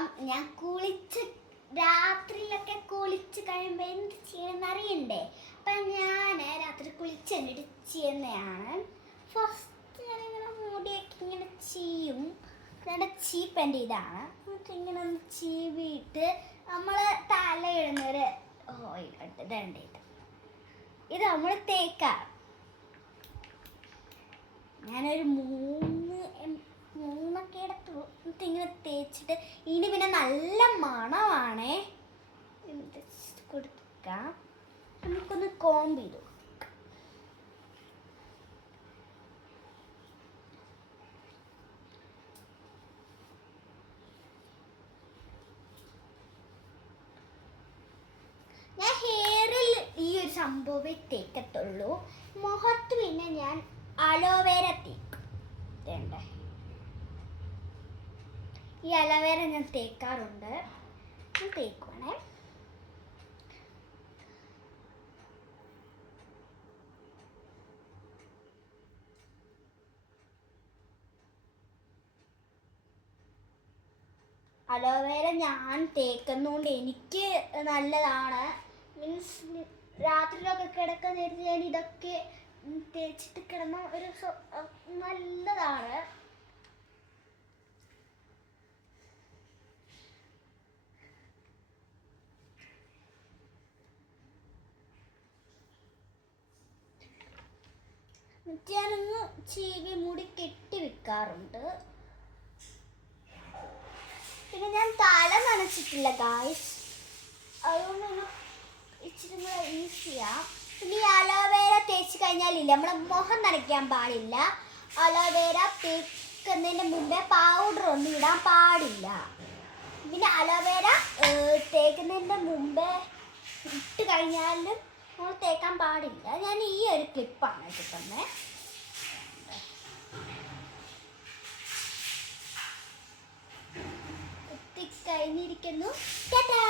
അപ്പം ഞാൻ രാത്രിയിലൊക്കെ കുളിച്ച് കഴിയുമ്പോൾ എന്ത് ചെയ്യണമെന്ന് അറിയണ്ടേ. അപ്പം ഞാൻ രാത്രി കുളിച്ച് എന്നിട്ട് ചെയ്യുന്നതാണ്. ഫസ്റ്റ് ഞാനിങ്ങനെ മുടിയൊക്കെ ഇങ്ങനെ ചെയ്യും. എൻ്റെ ചീപ്പ് ഇതാണ്. എന്നിട്ട് ഇങ്ങനെ ഒന്ന് ചീവിയിട്ട് നമ്മൾ തലയിടുന്നൊരു ഓയിലുണ്ട്. ഇത് നമ്മൾ തേക്കാം. ഞാനൊരു മൂന്നൊക്കെ എടുത്തു. എന്നിട്ട് ഇങ്ങനെ തേച്ചിട്ട് ഇനി പിന്നെ നല്ല മണമാണേ. കൊടുക്കാം. നമുക്കൊന്ന് കോമ്പ് ചെയ്തു. ഞാൻ ഹെയറിൽ ഈ ഒരു സംഭവമേ തേക്കത്തുള്ളൂ. മുഖത്ത് പിന്നെ ഞാൻ അലോവേര തേക്കും. ഈ അലോവേര ഞാൻ തേക്കാറുണ്ട്. തേക്കുവാണേ. അലോവേര ഞാൻ തേക്കുന്നതുകൊണ്ട് എനിക്ക് നല്ലതാണ്. മീൻസ് രാത്രിയിലൊക്കെ കിടക്കാൻ നേരത്തെ ഞാൻ ഇതൊക്കെ തേച്ചിട്ട് കിടന്ന ഒരു നല്ലതാണ്. ഞാനൊന്ന് ചീവി മുടി കെട്ടി വെക്കാറുണ്ട്. പിന്നെ ഞാൻ തല നനച്ചിട്ടില്ല ഗായ്സ്, അതുകൊണ്ട് ഇച്ചിരി കൂടെ ഈസിയാ. പിന്നെ ഈ അലോവേര തേച്ച് കഴിഞ്ഞാലില്ല നമ്മളെ മുഖം നനയ്ക്കാൻ പാടില്ല. അലോവേര തേക്കുന്നതിന് മുമ്പേ പൗഡർ ഒന്നും ഇടാൻ പാടില്ല. പിന്നെ അലോവേര തേക്കുന്നതിൻ്റെ മുമ്പേ ഇട്ട് കഴിഞ്ഞാലും നമ്മൾ തേക്കാൻ പാടില്ല. ഞാൻ ഈ ഒരു ക്ലിപ്പാണ് കിട്ടുന്നത്. എത്തിക്കഴിഞ്ഞിരിക്കുന്നു. ടാറ്റാ.